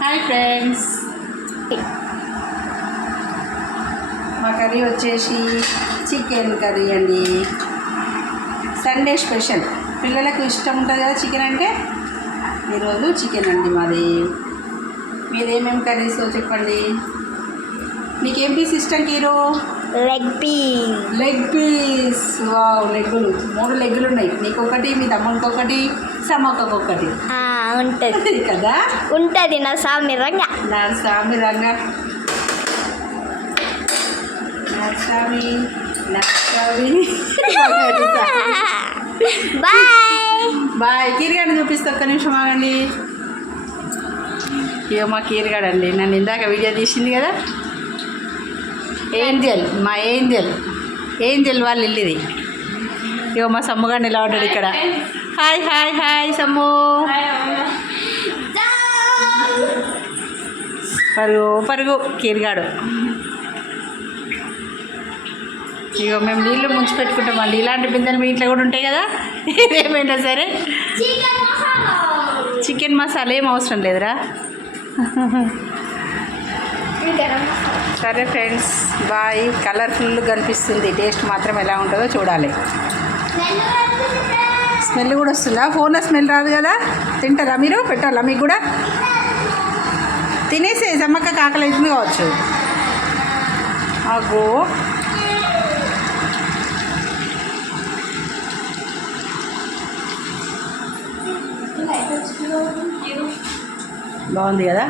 Hi friends. మా curry వచ్చేసి chicken curry అండి. Sunday special. పిల్లలకు ఇష్టం ఉంటుంది కదా చికెన్ అంటే? ఈరోజు చికెన్ అండి మాది. మీరు ఏమేమి కర్రీస్ చెప్పండి? మీకేం పీస్ ఇష్టం hero leg piece leg piece wow లెగ్గులు. మూడు లెగ్గులు ఉన్నాయి నీకు ఒకటి మీ తమ్మునికి ఒకటి సమక్కకు ఒకటి ఉంటుంది. కదా? ఉంటుంది నా స్వామి రంగ. నా స్వామి నా స్వామి బాయ్ బాయ్ కీరగాడిని చూపిస్తే ఒక్క నిమిషం ఆగండి. ఇక మా కీరగాడు అండి నన్ను ఇందాక వీడియో తీసింది కదా. ఏంజల్ మా ఏంజల్. ఏంజల్ వాళ్ళ ఇల్లు ఇది. ఇక మా సమ్ముగాడు ఇలా ఉంటాడు ఇక్కడ. Hi hi hi Sammu. పరుగు పరుగు కీరిగాడు. ఇక మేము నీళ్ళు ముంచి పెట్టుకుంటాం అండి ఇలాంటి బిందెలు మీ ఇంట్లో కూడా ఉంటాయి కదా? ఏమైనా సరే? చికెన్ మసాలా ఏం అవసరం లేదురా? సరే ఫ్రెండ్స్ బాయ్. కలర్ఫుల్ కనిపిస్తుంది. టేస్ట్ మాత్రం ఎలా ఉంటుందో చూడాలి. స్మెల్ కూడా వస్తుందా? ఫోన్లో స్మెల్ రాదు కదా? తింటారా మీరు? పెట్టాలా మీకు కూడా? తినేసే సమ్మక్క కాకలేదు అవుతుంది కావచ్చు. అగో. బాగుంది కదా?